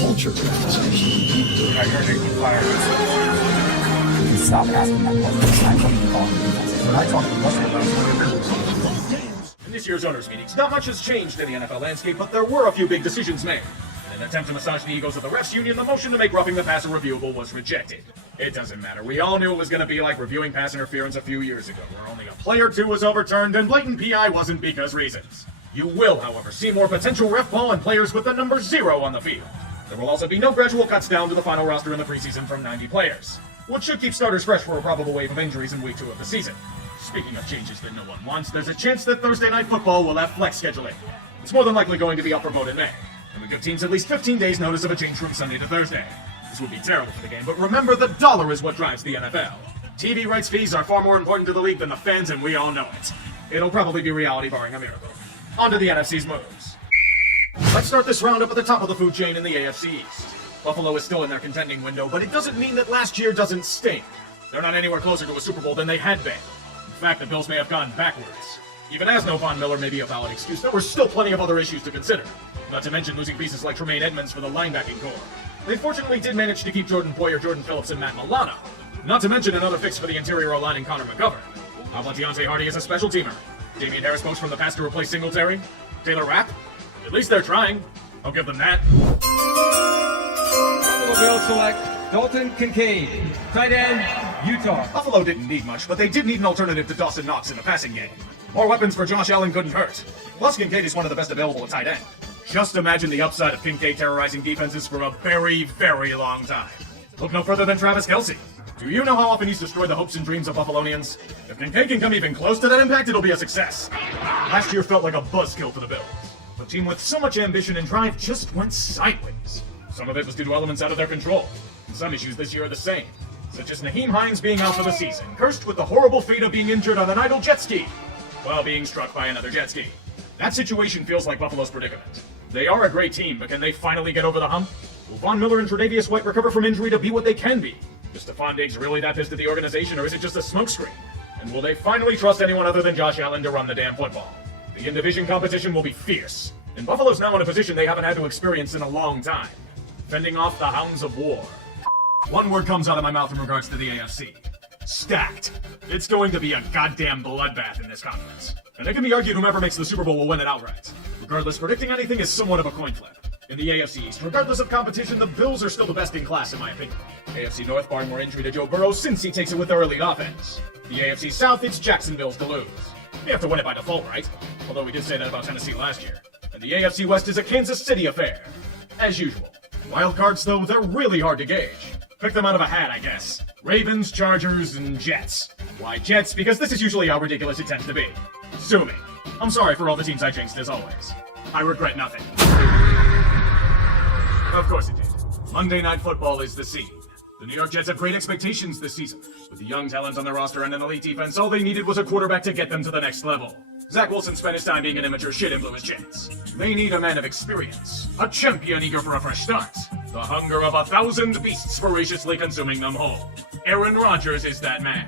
culture essentially. I heard it with fire. Stop asking that question. I'm going to call the defense. When I talk to the In this year's owners' meetings, not much has changed in the NFL landscape, but there were a few big decisions made. In an attempt to massage the egos of the refs union, the motion to make roughing the passer reviewable was rejected. It doesn't matter. We all knew it was going to be like reviewing pass interference a few years ago, where only a play or two was overturned and blatant PI wasn't because reasons. You will, however, see more potential ref ball and players with the number 0 on the field. There will also be no gradual cuts down to the final roster in the preseason from 90 players, which should keep starters fresh for a probable wave of injuries in week 2 of the season. Speaking of changes that no one wants, there's a chance that Thursday Night Football will have flex scheduling. It's more than likely going to be up for vote in May, and we give teams at least 15 days notice of a change from Sunday to Thursday. This would be terrible for the game, but remember, the dollar is what drives the NFL. TV rights fees are far more important to the league than the fans, and we all know it. It'll probably be reality barring a miracle. On to the NFC's moves. Let's start this round up at the top of the food chain in the AFC East. Buffalo is still in their contending window, but it doesn't mean that last year doesn't stink. They're not anywhere closer to a Super Bowl than they had been. In fact, the Bills may have gone backwards. Even as no Von Miller may be a valid excuse, there were still plenty of other issues to consider. Not to mention losing pieces like Tremaine Edmonds for the linebacking core. They fortunately did manage to keep Jordan Poyer, Jordan Phillips, and Matt Milano. Not to mention another fix for the interior O-line in Connor McGovern. How about Deontay Hardy as a special teamer? Damian Harris poached from the past to replace Singletary? Taylor Rapp? At least they're trying. I'll give them that. Buffalo Bills select Dalton Kincaid, tight end, Utah. Buffalo didn't need much, but they did need an alternative to Dawson Knox in the passing game. More weapons for Josh Allen couldn't hurt. Plus, Kincaid is one of the best available at tight end. Just imagine the upside of Kincaid terrorizing defenses for a very, very long time. Look no further than Travis Kelce. Do you know how often he's destroyed the hopes and dreams of Buffalonians? If Kincaid can come even close to that impact, it'll be a success. Last year felt like a buzzkill for the Bills. A team with so much ambition and drive just went sideways. Some of it was due to elements out of their control. And some issues this year are the same, such as Naheem Hines being out for the season, cursed with the horrible fate of being injured on an idle jet ski, while being struck by another jet ski. That situation feels like Buffalo's predicament. They are a great team, but can they finally get over the hump? Will Von Miller and Tre'Davious White recover from injury to be what they can be? Is Stephon Diggs really that pissed at the organization, or is it just a smokescreen? And will they finally trust anyone other than Josh Allen to run the damn football? The in-division competition will be fierce, and Buffalo's now in a position they haven't had to experience in a long time. Fending off the hounds of war. One word comes out of my mouth in regards to the AFC. Stacked. It's going to be a goddamn bloodbath in this conference. And it can be argued whomever makes the Super Bowl will win it outright. Regardless, predicting anything is somewhat of a coin flip. In the AFC East, regardless of competition, the Bills are still the best in class, in my opinion. AFC North, barring more injury to Joe Burrow since he takes it with their elite offense. The AFC South, it's Jacksonville's to lose. You have to win it by default, right? Although we did say that about Tennessee last year. And the AFC West is a Kansas City affair. As usual. Wild cards, though, they're really hard to gauge. Pick them out of a hat, I guess. Ravens, Chargers, and Jets. Why Jets? Because this is usually how ridiculous it tends to be. Sue me. I'm sorry for all the teams I jinxed, as always. I regret nothing. Of course it did. Monday Night Football is the scene. The New York Jets have great expectations this season. With the young talent on their roster and an elite defense, all they needed was a quarterback to get them to the next level. Zach Wilson spent his time being an immature shit and blew his chance. They need a man of experience. A champion eager for a fresh start. The hunger of 1,000 beasts voraciously consuming them whole. Aaron Rodgers is that man.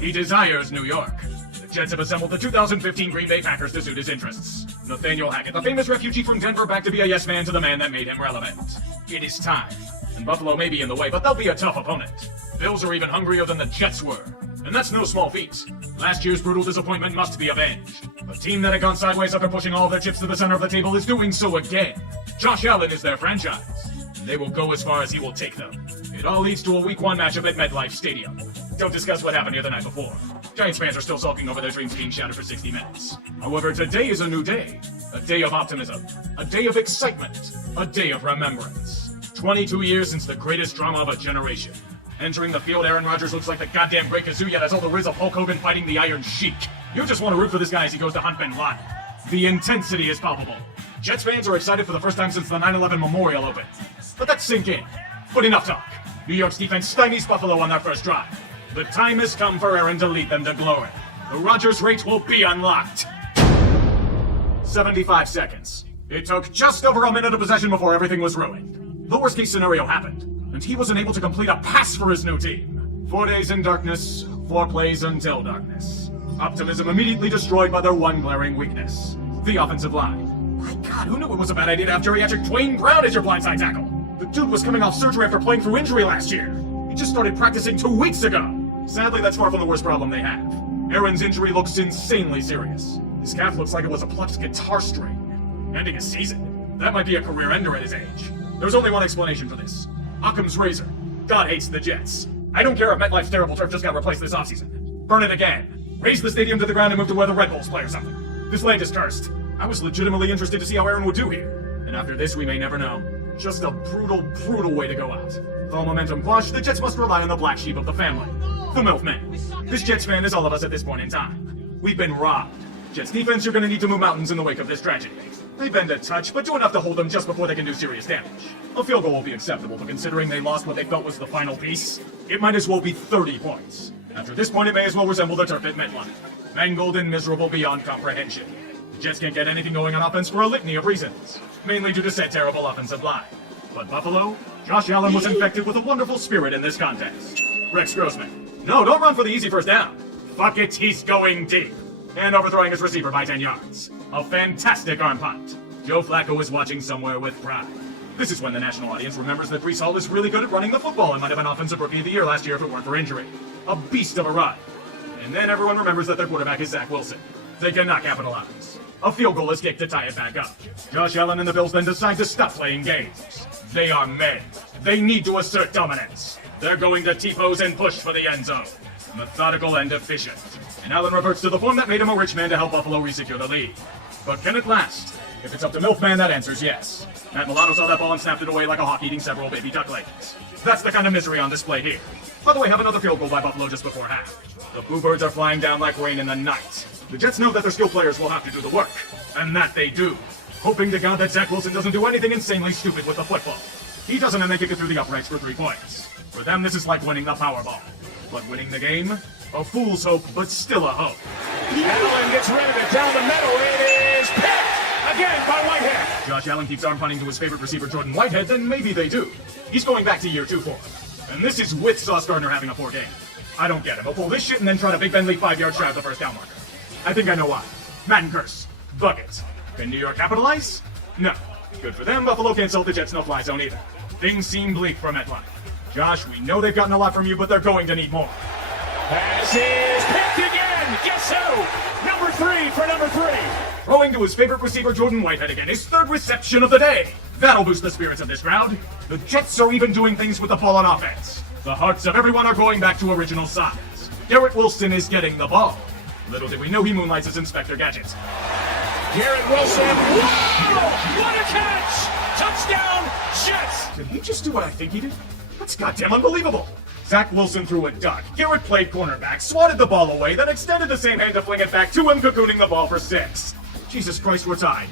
He desires New York. The Jets have assembled the 2015 Green Bay Packers to suit his interests. Nathaniel Hackett, the famous refugee from Denver, back to be a yes man to the man that made him relevant. It is time. And Buffalo may be in the way, but they'll be a tough opponent. Bills are even hungrier than the Jets were. And that's no small feat. Last year's brutal disappointment must be avenged. A team that had gone sideways after pushing all their chips to the center of the table is doing so again. Josh Allen is their franchise. And they will go as far as he will take them. It all leads to a Week 1 matchup at MetLife Stadium. Don't discuss what happened here the night before. Giants fans are still sulking over their dreams being shattered for 60 minutes. However, today is a new day. A day of optimism. A day of excitement. A day of remembrance. 22 years since the greatest drama of a generation. Entering the field, Aaron Rodgers looks like the goddamn Great Kazoo, yet has all the riz of Hulk Hogan fighting the Iron Sheik. You just want to root for this guy as he goes to hunt Bin Laden. The intensity is palpable. Jets fans are excited for the first time since the 9/11 Memorial opened. Let that sink in. But enough talk. New York's defense stymies Buffalo on their first drive. The time has come for Aaron to lead them to glory. The Rodgers rate will be unlocked. 75 seconds. It took just over a minute of possession before everything was ruined. The worst case scenario happened, and he was unable to complete a pass for his new team. 4 days in darkness, 4 plays until darkness. Optimism immediately destroyed by their one glaring weakness. The offensive line. My God, who knew it was a bad idea to have geriatric Dwayne Brown as your blindside tackle? The dude was coming off surgery after playing through injury last year. He just started practicing 2 weeks ago. Sadly, that's far from the worst problem they have. Aaron's injury looks insanely serious. His calf looks like it was a plucked guitar string. Ending his season? That might be a career ender at his age. There's only one explanation for this. Occam's razor. God hates the Jets. I don't care if MetLife's terrible turf just got replaced this offseason. Burn it again. Raise the stadium to the ground and move to where the Red Bulls play or something. This land is cursed. I was legitimately interested to see how Aaron would do here. And after this, we may never know. Just a brutal, brutal way to go out. With all momentum quashed, the Jets must rely on the black sheep of the family. The MILF man. This Jets fan is all of us at this point in time. We've been robbed. Jets defense, you're gonna need to move mountains in the wake of this tragedy. They bend a touch, but do enough to hold them just before they can do serious damage. A field goal will be acceptable, but considering they lost what they felt was the final piece, it might as well be 30 points. After this point, it may as well resemble the turf at MetLife. Mangled and miserable beyond comprehension. The Jets can't get anything going on offense for a litany of reasons, mainly due to said terrible offensive line. But Buffalo, Josh Allen was infected with a wonderful spirit in this contest. Rex Grossman. No, don't run for the easy first down. Fuck it, he's going deep. And overthrowing his receiver by 10 yards. A fantastic arm punt. Joe Flacco is watching somewhere with pride. This is when the national audience remembers that Breece Hall is really good at running the football and might have been Offensive Rookie of the Year last year if it weren't for injury. A beast of a run. And then everyone remembers that their quarterback is Zach Wilson. They cannot capitalize. A field goal is kicked to tie it back up. Josh Allen and the Bills then decide to stop playing games. They are men. They need to assert dominance. They're going to T-pose and push for the end zone. Methodical and efficient. And Allen reverts to the form that made him a rich man to help Buffalo resecure the lead. But can it last? If it's up to MILF Man, that answer's yes. Matt Milano saw that ball and snapped it away like a hawk eating several baby ducklings. That's the kind of misery on display here. By the way, have another field goal by Buffalo just before half. The Bluebirds are flying down like rain in the night. The Jets know that their skill players will have to do the work. And that they do. Hoping to God that Zach Wilson doesn't do anything insanely stupid with the football. He doesn't, and they kick it through the uprights for 3 points. For them, this is like winning the Powerball. But winning the game? A fool's hope, but still a hope. Allen gets rid of it down the middle. It is picked again by Whitehead. Josh Allen keeps arm punting to his favorite receiver, Jordan Whitehead, then maybe they do. He's going back to year 2 for him. And this is with Sauce Gardner having a poor game. I don't get it. He'll pull this shit and then try to Big Ben league 5-yard try at the first down marker. I think I know why. Madden curse. Bucket. Can New York capitalize? No. Good for them, Buffalo can't sell the Jets no-fly zone either. Things seem bleak for MetLife. Josh, we know they've gotten a lot from you, but they're going to need more. Pass is picked again. Guess who? Number 3 for number 3. Throwing to his favorite receiver, Jordan Whitehead again, his 3rd reception of the day. That'll boost the spirits of this crowd. The Jets are even doing things with the ball on offense. The hearts of everyone are going back to original size. Garrett Wilson is getting the ball. Little did we know he moonlights as Inspector Gadget. Garrett Wilson. Whoa! What a catch! Touchdown, Jets! Did he just do what I think he did? That's goddamn unbelievable. Zach Wilson threw a duck. Garrett played cornerback, swatted the ball away, then extended the same hand to fling it back to him, cocooning the ball for 6. Jesus Christ, we're tied.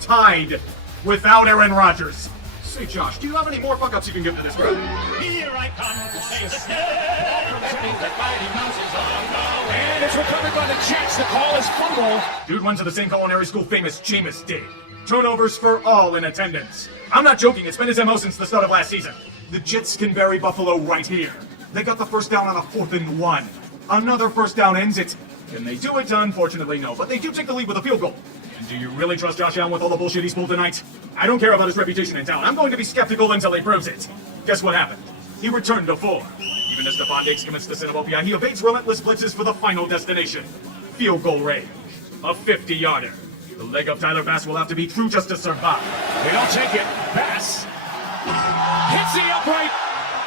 Tied. Without Aaron Rodgers. Say, Josh, do you have any more fuck-ups you can give to this crowd? Here I come to save the day. The mighty mouse is on the way. And it's recovered by the Jets. The call is fumble. Dude went to the same culinary school famous Jameis did. Turnovers for all in attendance. I'm not joking, it's been his MO since the start of last season. The Jets can bury Buffalo right here. They got the first down on a 4th and 1. Another first down ends it. Can they do it? Unfortunately, no, but they do take the lead with a field goal. And do you really trust Josh Allen with all the bullshit he's pulled tonight? I don't care about his reputation in town. I'm going to be skeptical until he proves it. Guess what happened? He returned to 4. Even as Stephon Diggs commits the sin of OPI, he evades relentless blitzes for the final destination. Field goal range. A 50-yarder. The leg of Tyler Bass will have to be true just to survive. They don't take it. Bass hits the upright.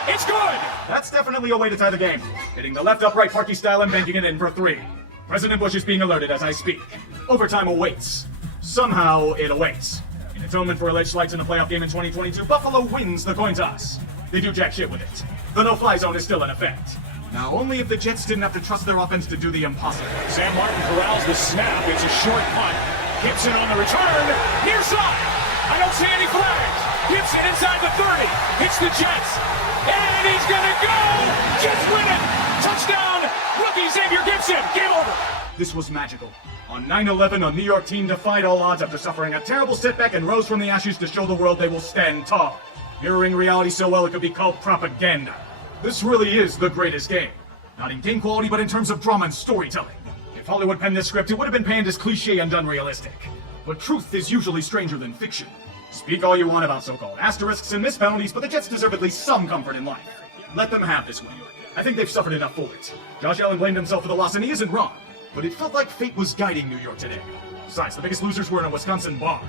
It's good. That's definitely a way to tie the game. Hitting the left upright Parky style and banking it in for 3. President Bush is being alerted as I speak. Overtime awaits. Somehow it awaits. In atonement for alleged slights in a playoff game in 2022, Buffalo wins the coin toss. They do jack shit with it. The no-fly zone is still in effect. Now, only if the Jets didn't have to trust their offense to do the impossible. Sam Martin corrals the snap. It's a short punt. Gibson on the return. Near side. I don't see any flags. Gibson inside the 30. Hits the Jets. And he's going to go. Jets win it. Touchdown. Rookie Xavier Gibson. Game over. This was magical. On 9/11, a New York team defied all odds after suffering a terrible setback and rose from the ashes to show the world they will stand tall. Mirroring reality so well it could be called propaganda. This really is the greatest game. Not in game quality, but in terms of drama and storytelling. If Hollywood penned this script, it would have been panned as cliche and unrealistic. But truth is usually stranger than fiction. Speak all you want about so-called asterisks and missed penalties, but the Jets deserve at least some comfort in life. Let them have this win. I think they've suffered enough for it. Josh Allen blamed himself for the loss, and he isn't wrong. But it felt like fate was guiding New York today. Besides, the biggest losers were in a Wisconsin bar.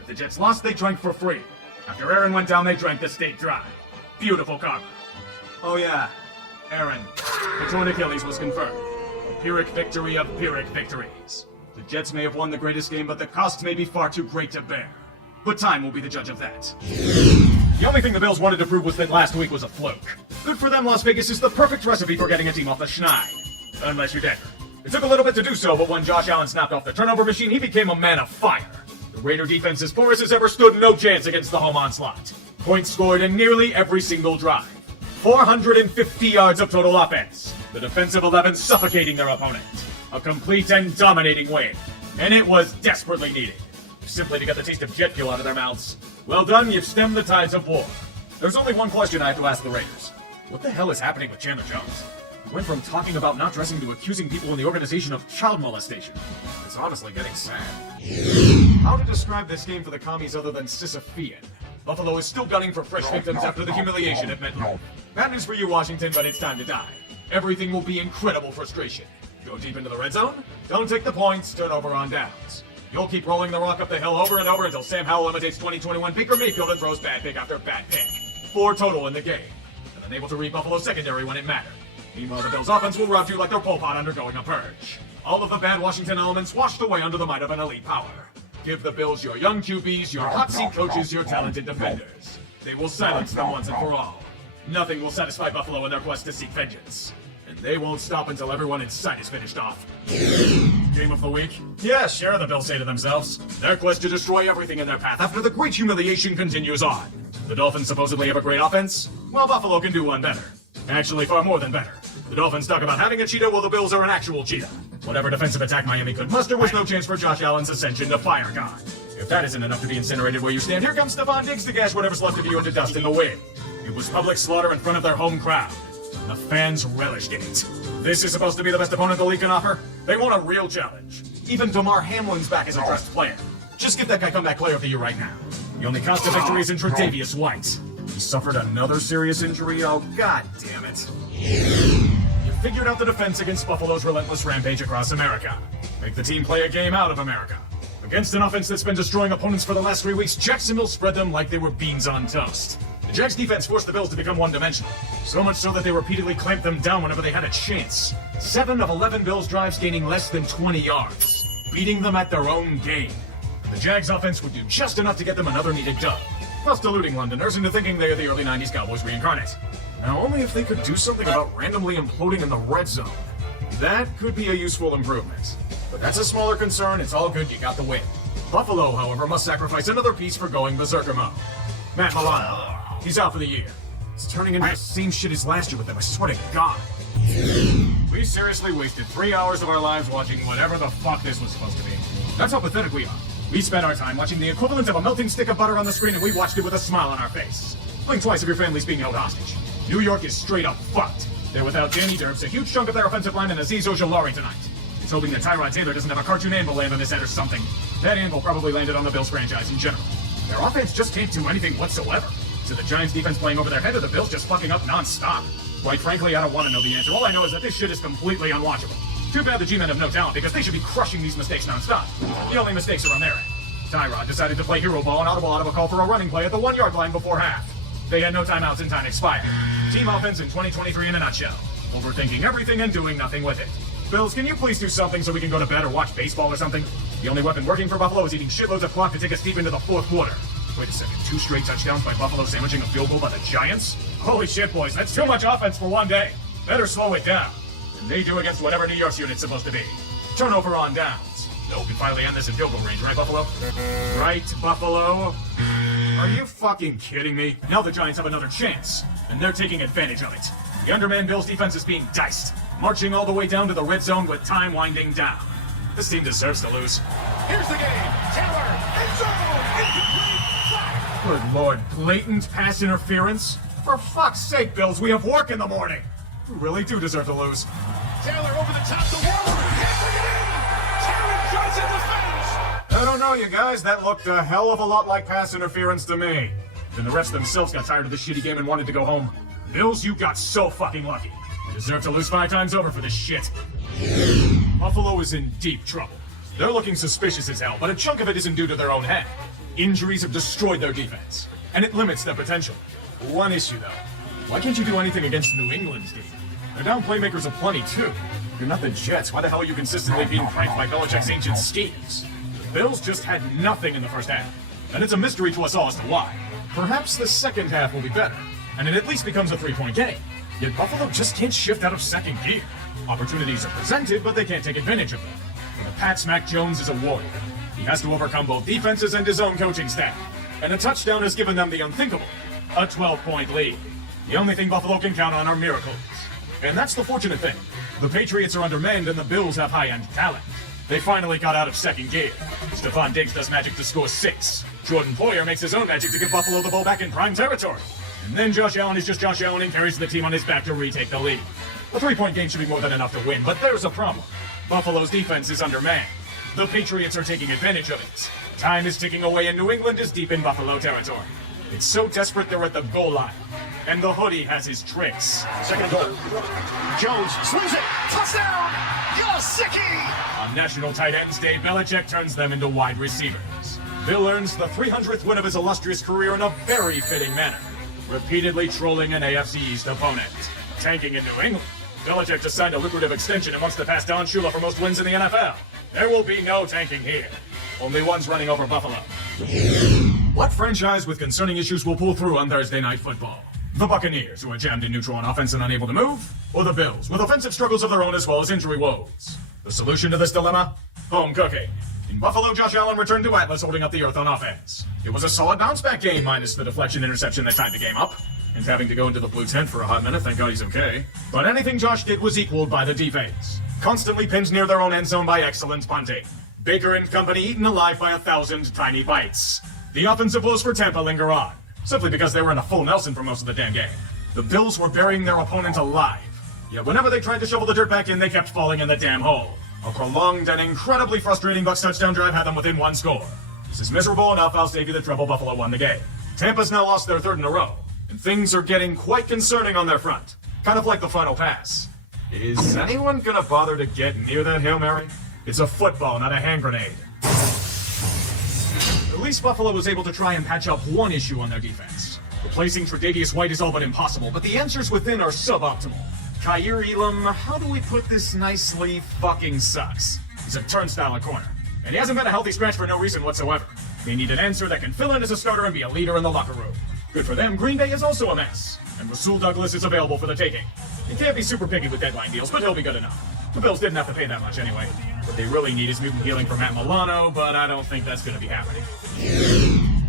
If the Jets lost, they drank for free. After Aaron went down, they drank the state dry. Beautiful karma. Oh yeah, Aaron. The torn Achilles was confirmed. A Pyrrhic victory of Pyrrhic victories. The Jets may have won the greatest game, but the cost may be far too great to bear. But time will be the judge of that. The only thing the Bills wanted to prove was that last week was a fluke. Good for them, Las Vegas is the perfect recipe for getting a team off the schneid. Unless you're Denver. It took a little bit to do so, but when Josh Allen snapped off the turnover machine, he became a man of fire. The Raider defense as porous as ever stood no chance against the home onslaught. Points scored in nearly every single drive. 450 yards of total offense. The defensive 11 suffocating their opponent. A complete and dominating win. And it was desperately needed. Simply to get the taste of jet fuel out of their mouths. Well done, you've stemmed the tides of war. There's only one question I have to ask the Raiders. What the hell is happening with Chandler Jones? He went from talking about not dressing to accusing people in the organization of child molestation. It's honestly getting sad. How to describe this game for the commies other than Sisyphean? Buffalo is still gunning for fresh victims after the humiliation at MetLife. Bad news for you, Washington, but it's time to die. Everything will be incredible frustration. Go deep into the red zone, don't take the points, turn over on downs. You'll keep rolling the rock up the hill over and over until Sam Howell imitates 2021 Baker Mayfield and throws bad pick after bad pick. 4 total in the game, and unable to read Buffalo's secondary when it mattered. Meanwhile, the Bills' offense will rout you like their pole pot undergoing a purge. All of the bad Washington elements washed away under the might of an elite power. Give the Bills your young QBs, your hot seat coaches, your talented defenders. They will silence them once and for all. Nothing will satisfy Buffalo in their quest to seek vengeance. And they won't stop until everyone in sight is finished off. Game of the week? Yeah, sure, the Bills say to themselves. Their quest to destroy everything in their path after the great humiliation continues on. The Dolphins supposedly have a great offense? Well, Buffalo can do one better. Actually, far more than better. The Dolphins talk about having a cheetah while the Bills are an actual cheetah. Whatever defensive attack Miami could muster was no chance for Josh Allen's ascension to Fire God. If that isn't enough to be incinerated where you stand, here comes Stephon Diggs to gash whatever's left of you into dust in the wind. It was public slaughter in front of their home crowd. The fans relished in it. This is supposed to be the best opponent the league can offer? They want a real challenge. Even DeMar Hamlin's back as a dressed player. Just give that guy comeback player of the year right now. The only cost of victory is in Tre'Davious White. He suffered another serious injury? Oh, god damn it. You figured out the defense against Buffalo's relentless rampage across America. Make the team play a game out of America. Against an offense that's been destroying opponents for the last 3 weeks, Jacksonville spread them like they were beans on toast. The Jags defense forced the Bills to become one-dimensional. So much so that they repeatedly clamped them down whenever they had a chance. 7 of 11 Bills drives gaining less than 20 yards. Beating them at their own game. The Jags offense would do just enough to get them another needed dub. Plus deluding Londoners into thinking they are the early 90s Cowboys reincarnate. Now only if they could do something about randomly imploding in the red zone. That could be a useful improvement. But that's a smaller concern, it's all good, you got the win. Buffalo, however, must sacrifice another piece for going berserker mode. Matt Milano. He's out for the year. It's turning into the same shit as last year with them, I swear to God. We seriously wasted 3 hours of our lives watching whatever the fuck this was supposed to be. That's how pathetic we are. We spent our time watching the equivalent of a melting stick of butter on the screen, and we watched it with a smile on our face. Blink twice if your family's being held hostage. New York is straight up fucked. They're without Danny Derbs, a huge chunk of their offensive line, and Azeez Ojulari tonight. It's hoping that Tyrod Taylor doesn't have a cartoon anvil land on his head or something. That anvil probably landed on the Bills franchise in general. Their offense just can't do anything whatsoever. So the Giants defense playing over their head, or the Bills just fucking up non-stop? Quite frankly, I don't want to know the answer. All I know is that this shit is completely unwatchable. Too bad the G-men have no talent, because they should be crushing these mistakes non-stop. The only mistakes are on their end. Tyrod decided to play hero ball and audible out of a call for a running play at the 1-yard line before half. They had no timeouts and time expired. Team offense in 2023 in a nutshell. Overthinking everything and doing nothing with it. Bills, can you please do something so we can go to bed or watch baseball or something? The only weapon working for Buffalo is eating shitloads of clock to take us deep into the fourth quarter. Wait a second, 2 straight touchdowns by Buffalo sandwiching a field goal by the Giants? Holy shit, boys, that's too much offense for one day. Better slow it down. And they do against whatever New York's unit's supposed to be. Turnover on downs. No, we can finally end this in field goal range, right, Buffalo? Right, Buffalo? Are you fucking kidding me? Now the Giants have another chance, and they're taking advantage of it. The undermanned Bills defense is being diced, marching all the way down to the red zone with time winding down. This team deserves to lose. Here's the game. Taylor, end zone, incomplete, sack. Good lord, blatant pass interference? For fuck's sake, Bills, we have work in the morning. We really do deserve to lose. Taylor over the top to Waller. Yes, again. Taylor Johnson defends. I don't know, you guys. That looked a hell of a lot like pass interference to me. Then the refs themselves got tired of this shitty game and wanted to go home. Bills, you got so fucking lucky. You deserve to lose 5 times over for this shit. Buffalo is in deep trouble. They're looking suspicious as hell, but a chunk of it isn't due to their own head. Injuries have destroyed their defense, and it limits their potential. One issue, though. Why can't you do anything against New England's team? They're down playmakers aplenty, too. You're not the Jets. Why the hell are you consistently being pranked by Belichick's ancient schemes? The Bills just had nothing in the first half, and it's a mystery to us all as to why. Perhaps the second half will be better, and it at least becomes a 3-point game. Yet Buffalo just can't shift out of second gear. Opportunities are presented, but they can't take advantage of them. For the Pats, Mac Jones is a warrior. He has to overcome both defenses and his own coaching staff. And a touchdown has given them the unthinkable, a 12-point lead. The only thing Buffalo can count on are miracles. And that's the fortunate thing. The Patriots are undermanned and the Bills have high-end talent. They finally got out of second gear. Stephon Diggs does magic to score 6. Jordan Poyer makes his own magic to give Buffalo the ball back in prime territory. And then Josh Allen is just Josh Allen and carries the team on his back to retake the lead. A 3-point game should be more than enough to win, but there's a problem. Buffalo's defense is undermanned. The Patriots are taking advantage of it. Time is ticking away and New England is deep in Buffalo territory. It's so desperate they're at the goal line. And the hoodie has his tricks. Second goal. Jones swings it. Touchdown! Yosicki! On National Tight Ends Day, Belichick turns them into wide receivers. Bill earns the 300th win of his illustrious career in a very fitting manner, repeatedly trolling an AFC East opponent. Tanking in New England, Belichick just signed a lucrative extension and wants to pass Don Shula for most wins in the NFL. There will be no tanking here. Only one's running over Buffalo. What franchise with concerning issues will pull through on Thursday Night Football? The Buccaneers, who are jammed in neutral on offense and unable to move? Or the Bills, with offensive struggles of their own as well as injury woes? The solution to this dilemma? Home cooking. In Buffalo, Josh Allen returned to Atlas holding up the earth on offense. It was a solid bounce-back game minus the deflection interception that tied the game up. And having to go into the blue tent for a hot minute, thank God he's okay. But anything Josh did was equaled by the defense. Constantly pinned near their own end zone by excellent punting. Baker and company eaten alive by 1,000 tiny bites. The offensive woes for Tampa linger on, simply because they were in a full Nelson for most of the damn game. The Bills were burying their opponent alive. Yet whenever they tried to shovel the dirt back in, they kept falling in the damn hole. A prolonged and incredibly frustrating Bucs touchdown drive had them within 1 score. This is miserable enough, I'll save you the trouble. Buffalo won the game. Tampa's now lost their 3rd in a row, and things are getting quite concerning on their front. Kind of like the final pass. Is anyone gonna bother to get near that Hail Mary? It's a football, not a hand grenade. At least Buffalo was able to try and patch up one issue on their defense. Replacing Tre'Davious White is all but impossible, but the answers within are suboptimal. Khair Elam, how do we put this nicely, fucking sucks. He's a turnstile at corner, and he hasn't been a healthy scratch for no reason whatsoever. They need an answer that can fill in as a starter and be a leader in the locker room. Good for them, Green Bay is also a mess, and Rasul Douglas is available for the taking. He can't be super picky with deadline deals, but he'll be good enough. The Bills didn't have to pay that much anyway. What they really need is mutant healing for Matt Milano, but I don't think that's going to be happening.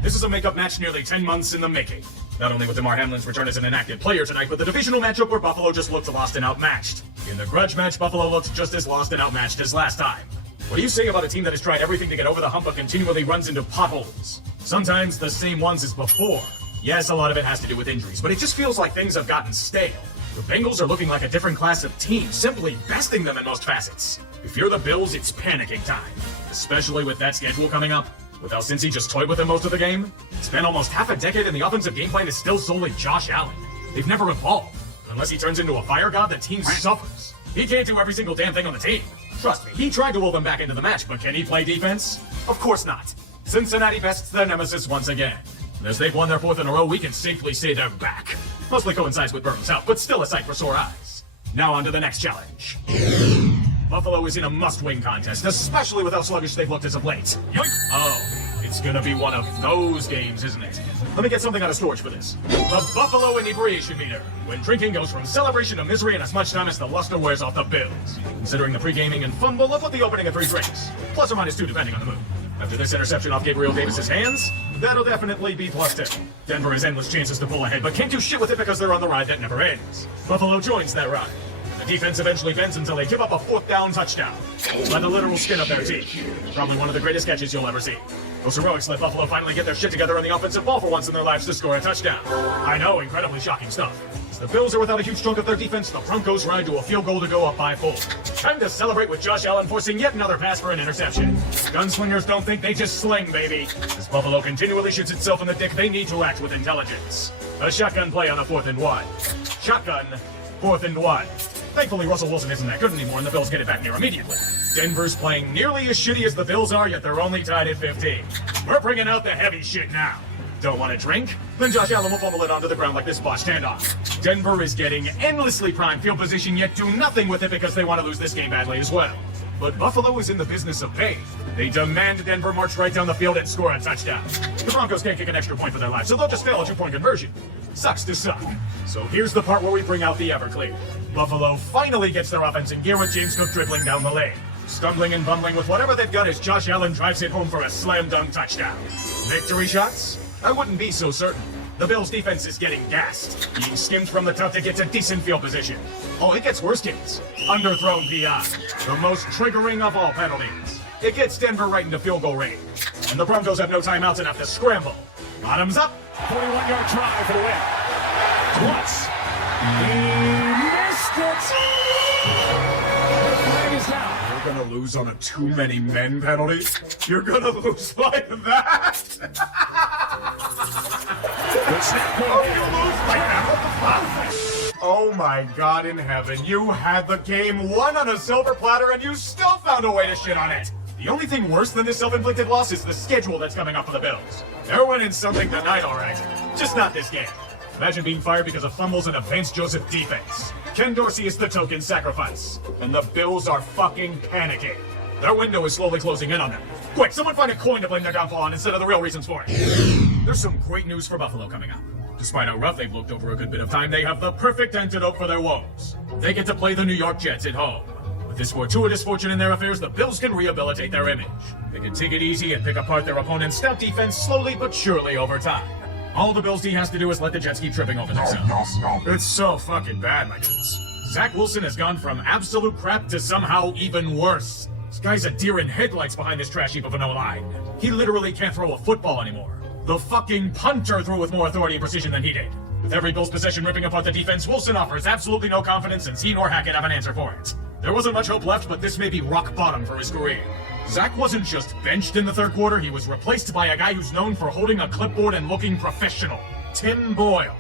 This is a makeup match nearly 10 months in the making. Not only with DeMar Hamlin's return as an inactive player tonight, but the divisional matchup where Buffalo just looked lost and outmatched. In the grudge match, Buffalo looked just as lost and outmatched as last time. What do you say about a team that has tried everything to get over the hump but continually runs into potholes? Sometimes the same ones as before. Yes, a lot of it has to do with injuries, but it just feels like things have gotten stale. The Bengals are looking like a different class of team, simply besting them in most facets. If you're the Bills, it's panicking time, especially with that schedule coming up. With how Cincy just toyed with him most of the game, it's been almost half a decade and the offensive game plan is still solely Josh Allen. They've never evolved. Unless he turns into a fire god, the team suffers. He can't do every single damn thing on the team. Trust me, he tried to will them back into the match, but can he play defense? Of course not. Cincinnati bests their nemesis once again. And as they've won their 4th in a row, we can safely say they're back. Mostly coincides with Burrow's health, but still a sight for sore eyes. Now on to the next challenge. Buffalo is in a must-win contest, especially with how sluggish they've looked as of late. Yoink! Oh, it's gonna be one of those games, isn't it? Let me get something out of storage for this. The Buffalo Inebriation Meter, when drinking goes from celebration to misery in as much time as the luster wears off the Bills. Considering the pre-gaming and fumble, I'll put the opening at 3 drinks. Plus or minus 2 depending on the mood. After this interception off Gabriel Davis's hands, that'll definitely be +2. Denver has endless chances to pull ahead, but can't do shit with it because they're on the ride that never ends. Buffalo joins that ride. The defense eventually bends until they give up a 4th down touchdown by the literal skin of their teeth. Probably one of the greatest catches you'll ever see. Those heroics let Buffalo finally get their shit together on the offensive ball for once in their lives to score a touchdown. I know, incredibly shocking stuff. As the Bills are without a huge chunk of their defense, the Broncos ride to a field goal to go up by 4. Time to celebrate with Josh Allen forcing yet another pass for an interception. Gunslingers don't think, they just sling, baby. As Buffalo continually shoots itself in the dick, they need to act with intelligence. A shotgun play on a 4th and 1. Shotgun, 4th and 1. Thankfully, Russell Wilson isn't that good anymore, and the Bills get it back near immediately. Denver's playing nearly as shitty as the Bills are, yet they're only tied at 15. We're bringing out the heavy shit now. Don't want a drink? Then Josh Allen will fumble it onto the ground like this botched handoff. Denver is getting endlessly prime field position, yet do nothing with it because they want to lose this game badly as well. But Buffalo is in the business of pain. They demand Denver march right down the field and score a touchdown. The Broncos can't kick an extra point for their lives, so they'll just fail a 2-point conversion. Sucks to suck. So here's the part where we bring out the Everclear. Buffalo finally gets their offense in gear with James Cook dribbling down the lane. Stumbling and bumbling with whatever they've got as Josh Allen drives it home for a slam dunk touchdown. Victory shots? I wouldn't be so certain. The Bills' defense is getting gassed, being skimmed from the top to get to decent field position. Oh, it gets worse, kids. Underthrown PI, the most triggering of all penalties. It gets Denver right into field goal range, and the Broncos have no timeouts enough to scramble. Bottoms up. 41-yard try for the win. Once. He missed it. The flag is down. You're gonna lose on a too many men penalty? You're gonna lose like that? Good snap. Oh, you lose like that? Oh my God in heaven, you had the game won on a silver platter and you still found a way to shit on it. The only thing worse than this self-inflicted loss is the schedule that's coming up for the Bills. They're winning something tonight, all right. Just not this game. Imagine being fired because of fumbles and a Vance Joseph defense. Ken Dorsey is the token sacrifice, and the Bills are fucking panicking. Their window is slowly closing in on them. Quick, someone find a coin to blame their downfall on instead of the real reasons for it. There's some great news for Buffalo coming up. Despite how rough they've looked over a good bit of time, they have the perfect antidote for their woes. They get to play the New York Jets at home. With this fortuitous fortune in their affairs, the Bills can rehabilitate their image. They can take it easy and pick apart their opponent's stout defense slowly but surely over time. All the Bills D has to do is let the Jets keep tripping over themselves. It's so fucking bad, my dudes. Zach Wilson has gone from absolute crap to somehow even worse. This guy's a deer in headlights behind this trash heap of an O-line. He literally can't throw a football anymore. The fucking punter threw with more authority and precision than he did. With every Bills possession ripping apart the defense, Wilson offers absolutely no confidence, and he nor Hackett have an answer for it. There wasn't much hope left, but this may be rock bottom for his career. Zach wasn't just benched in the third quarter, he was replaced by a guy who's known for holding a clipboard and looking professional. Tim Boyle.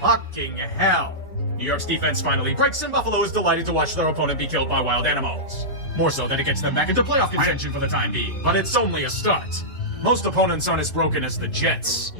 Fucking hell. New York's defense finally breaks, and Buffalo is delighted to watch their opponent be killed by wild animals. More so that it gets them back into playoff contention for the time being, but it's only a start. Most opponents aren't as broken as the Jets.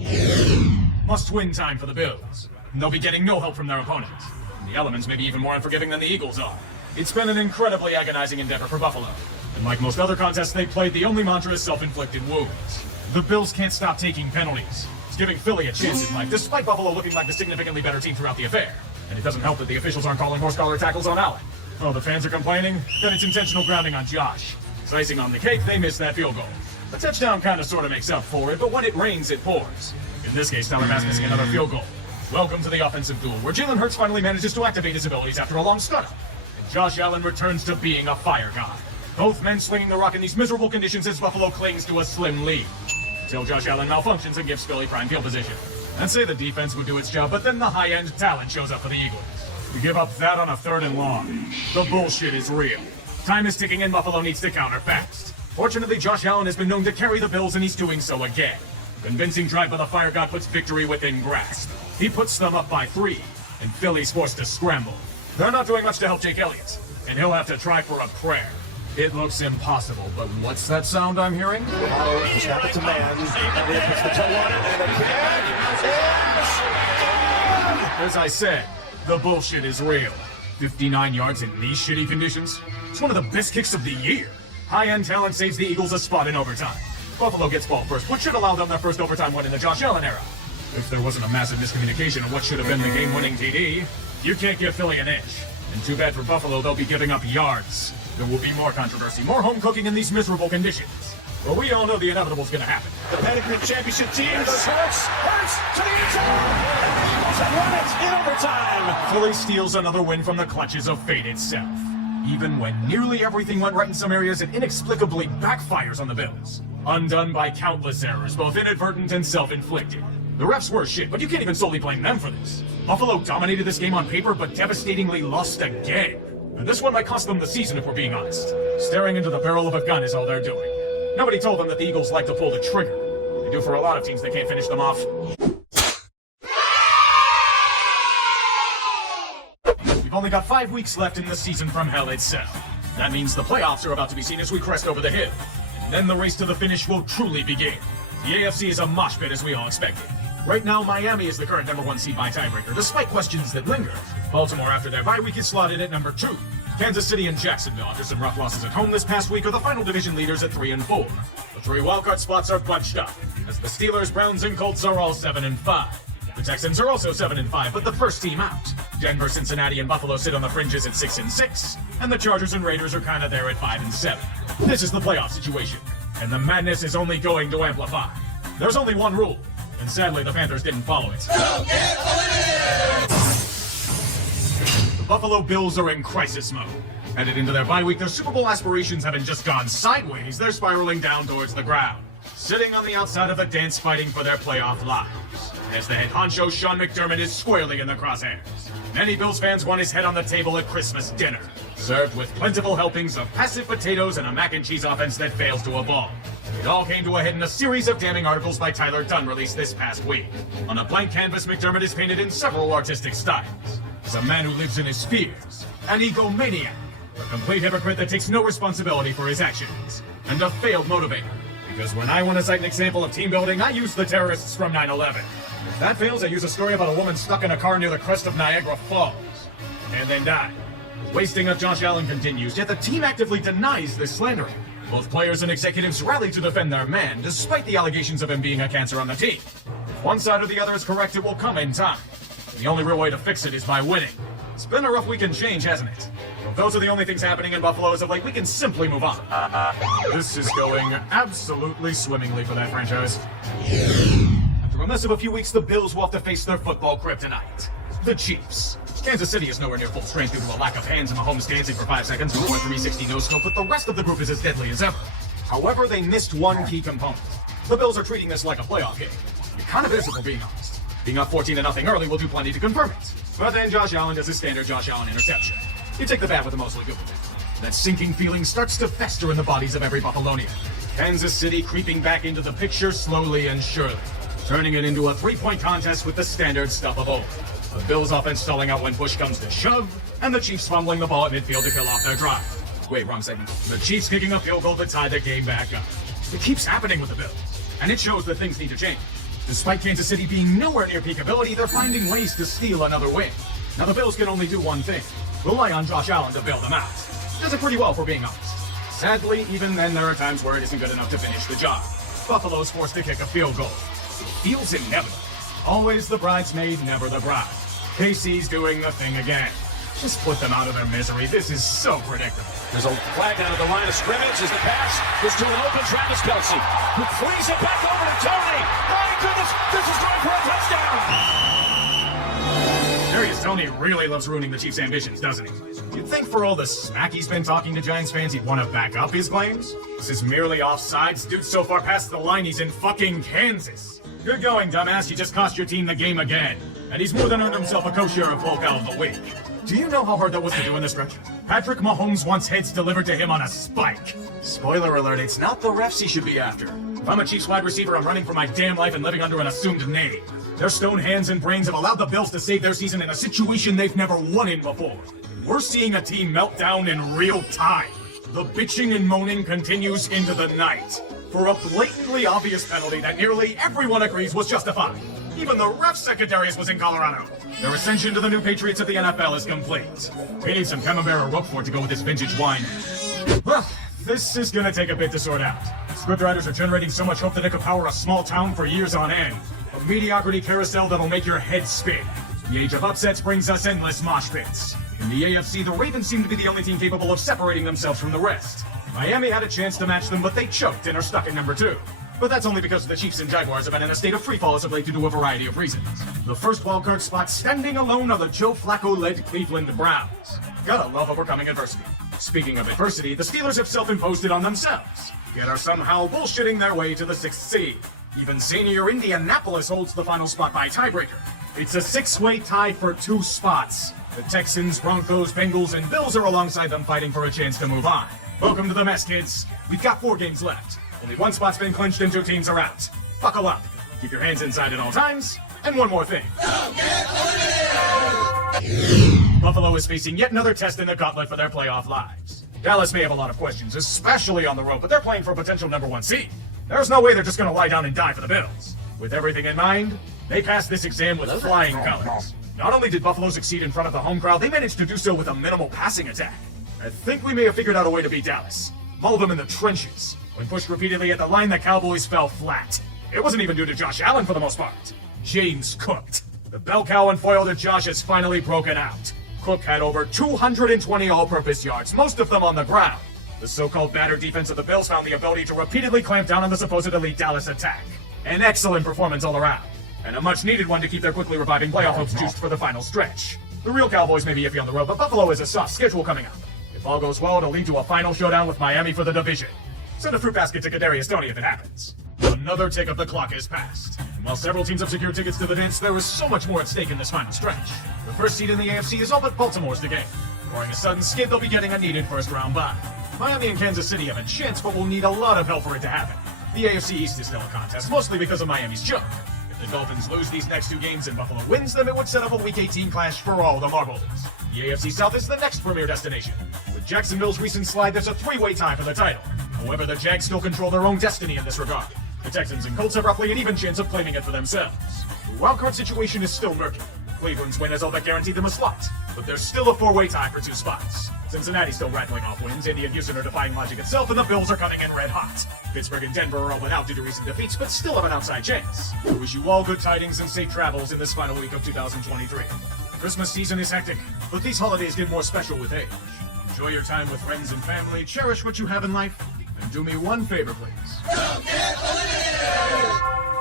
Must-win time for the Bills. And they'll be getting no help from their opponents. The elements may be even more unforgiving than the Eagles are. It's been an incredibly agonizing endeavor for Buffalo. And like most other contests they played, the only mantra is self-inflicted wounds. The Bills can't stop taking penalties. It's giving Philly a chance in life, despite Buffalo looking like the significantly better team throughout the affair. And it doesn't help that the officials aren't calling horse collar tackles on Allen. Oh, the fans are complaining? Then it's intentional grounding on Josh. It's icing on the cake, they missed that field goal. The touchdown kind of sort of makes up for it, but when it rains, it pours. In this case, Tyler Bass missing another field goal. Welcome to the offensive duel, where Jalen Hurts finally manages to activate his abilities after a long stutter. And Josh Allen returns to being a fire god. Both men slinging the rock in these miserable conditions as Buffalo clings to a slim lead. Until Josh Allen malfunctions and gives Philly prime field position. I'd say the defense would do its job, but then the high-end talent shows up for the Eagles. We give up that on a 3rd and long. The bullshit is real. Time is ticking and Buffalo needs to counter fast. Fortunately, Josh Allen has been known to carry the Bills, and he's doing so again. Convincing drive by the Fire God puts victory within grasp. He puts them up by 3, and Philly's forced to scramble. They're not doing much to help Jake Elliott, and he'll have to try for a prayer. It looks impossible, but what's that sound I'm hearing? Oh, snap it to man. Elliott puts the toe on it, and again, As I said, the bullshit is real. 59 yards in these shitty conditions? It's one of the best kicks of the year. High-end talent saves the Eagles a spot in overtime. Buffalo gets ball first, which should allow them their first overtime win in the Josh Allen era. If there wasn't a massive miscommunication of what should have been the game-winning TD, you can't give Philly an inch. And too bad for Buffalo, they'll be giving up yards. There will be more controversy, more home cooking in these miserable conditions. But we all know the inevitable's gonna happen. the pedigree championship team. Hurts to the end zone. and won it in overtime. Philly steals another win from the clutches of fate itself. Even when nearly everything went right in some areas, it inexplicably backfires on the Bills. Undone by countless errors, both inadvertent and self-inflicted. The refs were shit, but you can't even solely blame them for this. Buffalo dominated this game on paper, but devastatingly lost again. And this one might cost them the season if we're being honest. Staring into the barrel of a gun is all they're doing. Nobody told them that the Eagles like to pull the trigger. They do for a lot of teams that can't finish them off. We've only got 5 weeks left in the season from hell itself. That means the playoffs are about to be seen as we crest over the hill. And then the race to the finish will truly begin. The AFC is a mosh pit as we all expected. Right now, Miami is the current #1 seed by tiebreaker, despite questions that linger. Baltimore, after their bye week, is slotted at number 2. Kansas City and Jacksonville, after some rough losses at home this past week, are the final division leaders at 3 and 4. The 3 wildcard spots are bunched up, as the Steelers, Browns, and Colts are all 7 and 5. The Texans are also 7 and 5, but the first team out. Denver, Cincinnati, and Buffalo sit on the fringes at 6 and 6, and the Chargers and Raiders are kinda there at 5 and 7. This is the playoff situation, and the madness is only going to amplify. There's only one rule, and sadly the Panthers didn't follow it. The Buffalo Bills are in crisis mode. Headed into their bye week, their Super Bowl aspirations haven't just gone sideways, they're spiraling down towards the ground. Sitting on the outside of the dance fighting for their playoff lives. As the head honcho, Sean McDermott, is squarely in the crosshairs. Many Bills fans want his head on the table at Christmas dinner, served with plentiful helpings of passive potatoes and a mac and cheese offense that fails to evolve. It all came to a head in a series of damning articles by Tyler Dunn released this past week. On a blank canvas, McDermott is painted in several artistic styles. As a man who lives in his fears, an egomaniac, a complete hypocrite that takes no responsibility for his actions, and a failed motivator. Because when I want to cite an example of team building, I use the terrorists from 9/11. If that fails, I use a story about a woman stuck in a car near the crest of Niagara Falls, and then died. The wasting of Josh Allen continues, yet the team actively denies this slandering. Both players and executives rally to defend their man, despite the allegations of him being a cancer on the team. If one side or the other is correct, it will come in time. The only real way to fix it is by winning. It's been a rough week in change, hasn't it? If those are the only things happening in Buffalo as of late, we can simply move on. This is going absolutely swimmingly for that franchise. After a mess of a few weeks, the Bills will have to face their football kryptonite, the Chiefs. Kansas City is nowhere near full strength due to a lack of hands and Mahomes dancing for 5 seconds before a 360 no-scope, but the rest of the group is as deadly as ever. However, they missed one key component. The Bills are treating this like a playoff game. It kind of is if we're being honest. Being up 14-0 early will do plenty to confirm it. But then Josh Allen does his standard Josh Allen interception. You take the bad with the mostly good with it. That sinking feeling starts to fester in the bodies of every Buffalonian. Kansas City creeping back into the picture slowly and surely, turning it into a 3-point contest with the standard stuff of old. The Bills' offense stalling out when push comes to shove, and the Chiefs fumbling the ball at midfield to kill off their drive. Wait, wrong segment. The Chiefs kicking a field goal to tie the game back up. It keeps happening with the Bills, and it shows that things need to change. Despite Kansas City being nowhere near peak ability, they're finding ways to steal another win. Now the Bills can only do one thing: rely on Josh Allen to bail them out. Does it pretty well, for being honest. Sadly, even then there are times where it isn't good enough to finish the job. Buffalo's forced to kick a field goal. It feels inevitable. Always the bridesmaid, never the bride. KC's doing the thing again. Just put them out of their misery. This is so predictable. There's a flag down at the line of scrimmage as the pass goes to an open Travis Kelce, who flings it back over to Tony. My goodness, this is going for a touchdown! Darius Toney really loves ruining the Chiefs' ambitions, doesn't he? You'd think for all the smack he's been talking to Giants fans, he'd want to back up his claims. This is merely offsides. Dude's so far past the line, he's in fucking Kansas. Good going, dumbass. You just cost your team the game again. And he's more than earned himself a co-share of Polk out of the week. Do you know how hard that was to do in this stretch? Patrick Mahomes wants heads delivered to him on a spike. Spoiler alert, it's not the refs he should be after. If I'm a Chiefs wide receiver, I'm running for my damn life and living under an assumed name. Their stone hands and brains have allowed the Bills to save their season in a situation they've never won in before. We're seeing a team melt down in real time. The bitching and moaning continues into the night for a blatantly obvious penalty that nearly everyone agrees was justified. Even the ref secretaries was in Colorado. Their ascension to the new Patriots of the NFL is complete. We need some Camembert or Roquefort to go with this vintage wine. Well, this is gonna take a bit to sort out. Scriptwriters are generating so much hope that it could power a small town for years on end. A mediocrity carousel that'll make your head spin. The age of upsets brings us endless mosh pits. In the AFC, the Ravens seem to be the only team capable of separating themselves from the rest. Miami had a chance to match them, but they choked and are stuck at number 2. But that's only because the Chiefs and Jaguars have been in a state of freefall as of late due to a variety of reasons. The first wildcard spot standing alone are the Joe Flacco-led Cleveland Browns. Gotta love overcoming adversity. Speaking of adversity, the Steelers have self-imposed it on themselves, yet are somehow bullshitting their way to the 6th seed. Even zanier Indianapolis holds the final spot by tiebreaker. It's a 6-way tie for 2 spots. The Texans, Broncos, Bengals, and Bills are alongside them fighting for a chance to move on. Welcome to the mess, kids. We've got 4 games left. Only 1 spot's been clinched and 2 teams are out. Buckle up. Keep your hands inside at all times. And one more thing. Buffalo is facing yet another test in the gauntlet for their playoff lives. Dallas may have a lot of questions, especially on the road, but they're playing for a potential #1 seed. There's no way they're just going to lie down and die for the Bills. With everything in mind, they passed this exam with flying colors. Not only did Buffalo succeed in front of the home crowd, they managed to do so with a minimal passing attack. I think we may have figured out a way to beat Dallas. Maul them in the trenches. When pushed repeatedly at the line, the Cowboys fell flat. It wasn't even due to Josh Allen for the most part. James cooked. The bell cow and foil to Josh has finally broken out. Cook had over 220 all-purpose yards, most of them on the ground. The so-called battered defense of the Bills found the ability to repeatedly clamp down on the supposed elite Dallas attack. An excellent performance all around, and a much-needed one to keep their quickly reviving playoff hopes juiced for the final stretch. The real Cowboys may be iffy on the road, but Buffalo has a soft schedule coming up. If all goes well, it'll lead to a final showdown with Miami for the division. Send a fruit basket to Kadarius Toney if it happens. Another tick of the clock has passed. And while several teams have secured tickets to the dance, there is so much more at stake in this final stretch. The first seed in the AFC is all but Baltimore's to gain. Barring a sudden skid, they'll be getting a needed first-round bye. Miami and Kansas City have a chance, but will need a lot of help for it to happen. The AFC East is still a contest, mostly because of Miami's choke. If the Dolphins lose these next 2 games and Buffalo wins them, it would set up a Week 18 clash for all the marbles. The AFC South is the next premier destination. With Jacksonville's recent slide, there's a 3-way tie for the title. However, the Jags still control their own destiny in this regard. The Texans and Colts have roughly an even chance of claiming it for themselves. The wildcard situation is still murky. Cleveland's win has all but guaranteed them a slot, but there's still a 4-way tie for 2 spots. Cincinnati's still rattling off wins, Indy and Houston are defying logic itself, and the Bills are coming in red hot. Pittsburgh and Denver are all but out due to recent defeats, but still have an outside chance. I wish you all good tidings and safe travels in this final week of 2023. Christmas season is hectic, but these holidays get more special with age. Enjoy your time with friends and family, cherish what you have in life, and do me one favor, please. Don't get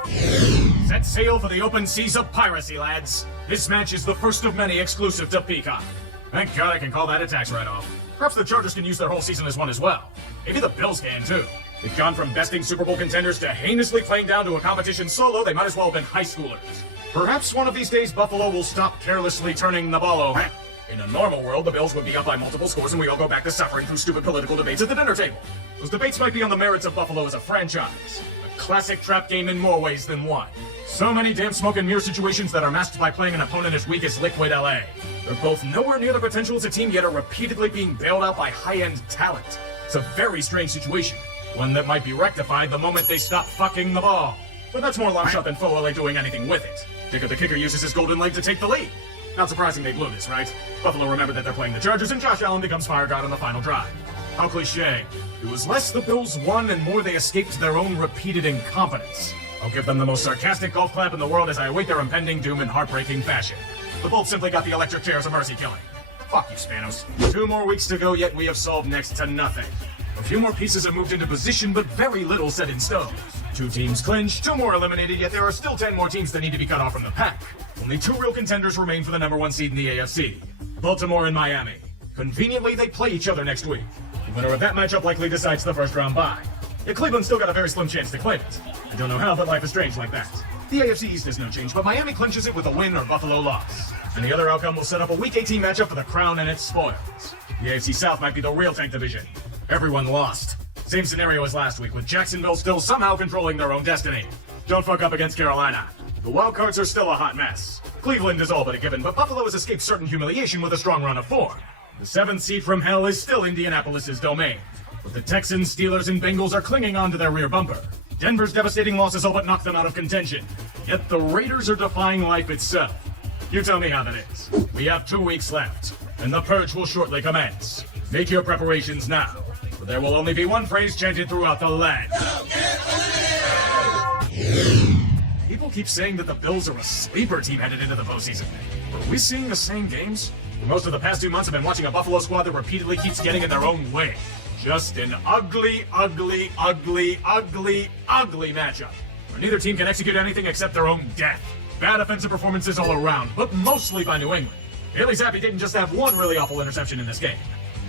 eliminated! Set sail for the open seas of piracy, lads. This match is the first of many exclusive to Peacock. Thank God I can call that a tax write-off. Perhaps the Chargers can use their whole season as one as well. Maybe the Bills can, too. They've gone from besting Super Bowl contenders to heinously playing down to a competition solo. They might as well have been high schoolers. Perhaps one of these days Buffalo will stop carelessly turning the ball over. In a normal world, the Bills would be up by multiple scores and we all go back to suffering through stupid political debates at the dinner table. Those debates might be on the merits of Buffalo as a franchise. A classic trap game in more ways than one. So many damn smoke and mirror situations that are masked by playing an opponent as weak as Liquid LA. They're both nowhere near the potential as a team, yet are repeatedly being bailed out by high-end talent. It's a very strange situation. One that might be rectified the moment they stop fucking the ball. But that's more long shot than Faux LA doing anything with it. Dicker the kicker uses his golden leg to take the lead. Not surprising they blew this, right? Buffalo remembered that they're playing the Chargers and Josh Allen becomes fire god on the final drive. How cliche. It was less the Bills won and more they escaped their own repeated incompetence. I'll give them the most sarcastic golf clap in the world as I await their impending doom in heartbreaking fashion. The Bolts simply got the electric chairs of mercy killing. Fuck you, Spanos. 2 more weeks to go, yet we have solved next to nothing. A few more pieces have moved into position, but very little set in stone. 2 teams clinched, 2 more eliminated, yet there are still 10 more teams that need to be cut off from the pack. Only 2 real contenders remain for the #1 seed in the AFC. Baltimore and Miami. Conveniently, they play each other next week. The winner of that matchup likely decides the first-round bye. Yet Cleveland still got a very slim chance to claim it. I don't know how, but life is strange like that. The AFC East is no change, but Miami clinches it with a win or Buffalo loss. Any other outcome will set up a Week 18 matchup for the crown and its spoils. The AFC South might be the real tank division. Everyone lost. Same scenario as last week, with Jacksonville still somehow controlling their own destiny. Don't fuck up against Carolina. The wildcards are still a hot mess. Cleveland is all but a given, but Buffalo has escaped certain humiliation with a strong run of form. The 7th seed from hell is still Indianapolis' domain. But the Texans, Steelers, and Bengals are clinging on to their rear bumper. Denver's devastating losses all but knocked them out of contention. Yet the Raiders are defying life itself. You tell me how that is. We have 2 weeks left, and the purge will shortly commence. Make your preparations now, for there will only be one phrase chanted throughout the land. People keep saying that the Bills are a sleeper team headed into the postseason. Are we seeing the same games? For most of the past 2 months, I've been watching a Buffalo squad that repeatedly keeps getting in their own way. Just an ugly, ugly, ugly, ugly, ugly matchup, where neither team can execute anything except their own death. Bad offensive performances all around, but mostly by New England. Bailey Zappi didn't just have one really awful interception in this game.